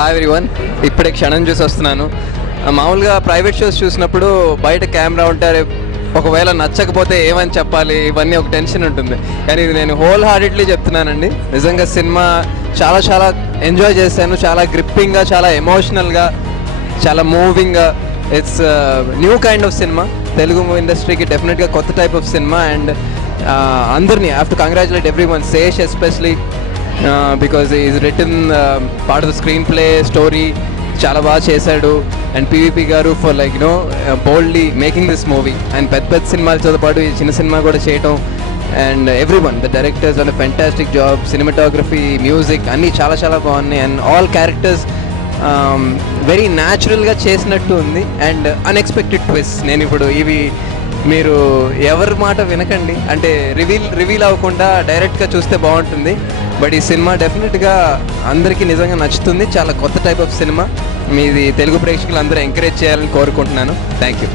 Hi everyone, ఇప్పుడే క్షణం చూసి వస్తున్నాను. మామూలుగా ప్రైవేట్ షోస్ చూసినప్పుడు బయట కెమెరా ఉంటారు, ఒకవేళ నచ్చకపోతే ఏమని చెప్పాలి, ఇవన్నీ ఒక టెన్షన్ ఉంటుంది. కానీ ఇది నేను హోల్ హార్టెడ్లీ చెప్తున్నానండి. నిజంగా సినిమా చాలా చాలా ఎంజాయ్ చేశాను. చాలా గ్రిప్పింగ్గా, చాలా ఎమోషనల్గా, చాలా మూవింగ్గా. It's new kind of cinema. Telugu ఇండస్ట్రీకి డెఫినెట్గా కొత్త టైప్ ఆఫ్ సినిమా. అండ్ అందరినీ I have to congratulate everyone, Sesh especially, because is written part of the screenplay story చాలా బాగా చేశాడు. And PVP garu for like boldly making this movie. And పెద్ద పెద్ద సినిమాలతో పాటు ఈ చిన్న సినిమా కూడా చేయటం. And everyone, the directors on fantastic job. Cinematography, music అన్నీ చాలా చాలా బాగున్నాయి. అండ్ ఆల్ క్యారెక్టర్స్ వెరీ న్యాచురల్గా చేసినట్టు ఉంది. And unexpected twist. నేను ఇప్పుడు ఇవి మీరు ఎవరి మాట వినకండి, అంటే రివీల్ అవ్వకుండా డైరెక్ట్గా చూస్తే బాగుంటుంది. బట్ ఈ సినిమా డెఫినెట్గా అందరికీ నిజంగా నచ్చుతుంది. చాలా కొత్త టైప్ ఆఫ్ సినిమా. మీది తెలుగు ప్రేక్షకులు అందరూ ఎంకరేజ్ చేయాలని కోరుకుంటున్నాను. Thank you.